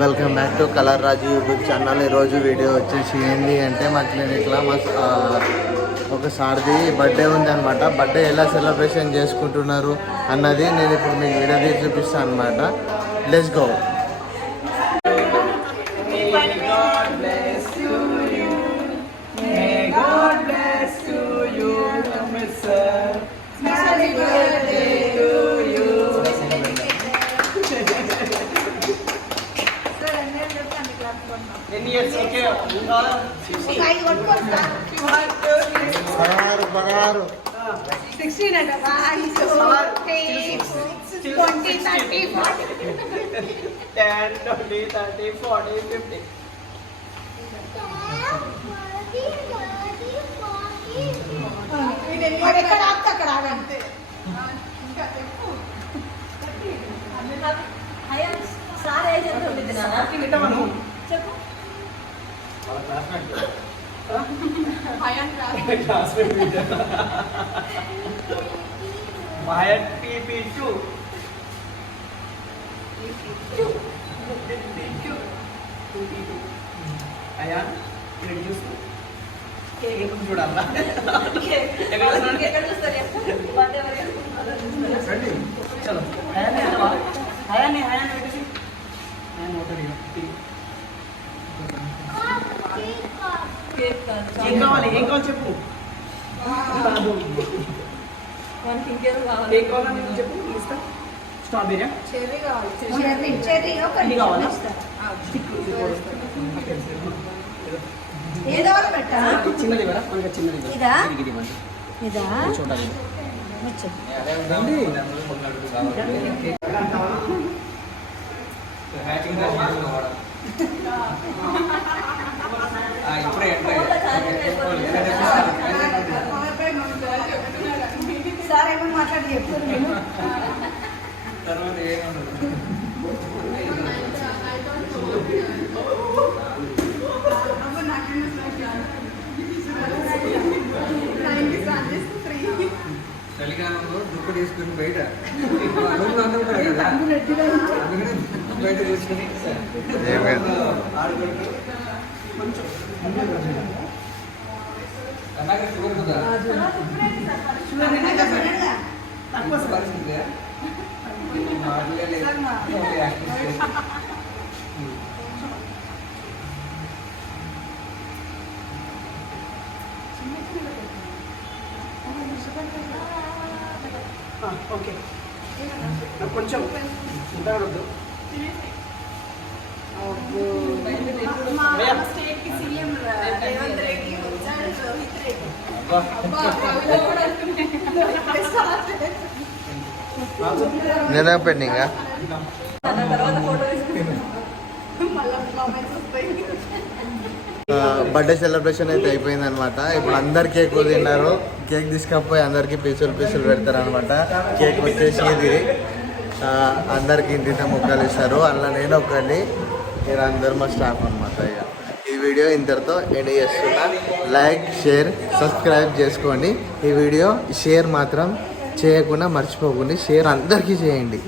Welcome back to colour Raju YouTube channel. ఈరోజు video వచ్చేసి ఏంటి అంటే మా క్లినిక్లో ఒక సార్ది బర్త్డే ఉందన్నమాట. బర్త్డే ఎలా సెలబ్రేషన్ చేసుకుంటున్నారు అన్నది నేను ఇప్పుడు మీకు వీడియో తీసి చూపిస్తాను అనమాట. Let's go. పదహారు 16 and 5, 20, 30, 40, 10, 20, 30, 40, 50. ఎక్కడ ఆపుతా అక్కడ ఆగంతే. సార్ ఏజ్ ఎంత ఉంటుంది నాన్న? చెప్పు. Bayat PP2. Ayan, ఇక్కడ చూసు. కేక్ చూడాలా? ఎక్కడ చూస్తారు? చలో. హయాన్ని పెట్టేసి. హయాన్ ఓటరీ. ఏం కావాలి చెప్పు. కేక్ కావాలని చెప్పు. ఇస్తా. స్ట్రాబెరీ చెర్రీ కావాలి. చెర్రీ ఒకటి కావాలా? ఏదో పెట్టా. చిన్నది కదా, మనకి చిన్నది. ఇదా ఇదా చూడాలి. సార్ ఏమన్నా మాట్లాడి చెప్తారు నేను తర్వాత ఏముండదు. చలికాలంలో దుప్ప తీసుకుని బయట బయట తీసుకుని కొంచెం తక్కువ పరిస్థితి ఓకే. కొంచెం ఉండవద్దు. నేనే పెండింగ్ బర్త్డే సెలబ్రేషన్ అయితే అయిపోయింది అనమాట. ఇప్పుడు అందరు కేక్ తిన్నారు. కేక్ తీసుకపోయి అందరికి పీసులు పెడతారు అనమాట. కేక్ వచ్చేసి ఇది అందరికి ఇంటింత ముక్కలు ఇస్తారు. అలా నేను ఒకటి మీరు అందరు మా స్టాఫ్ అనమాట. ఇక ఈ వీడియో ఇంతటితో ఎండ్ చేస్తున్నా. లైక్, షేర్, సబ్స్క్రైబ్ చేసుకోండి. ఈ వీడియో షేర్ మాత్రం చేయకుండా మర్చిపోకండి. షేర్ అందరికీ చేయండి.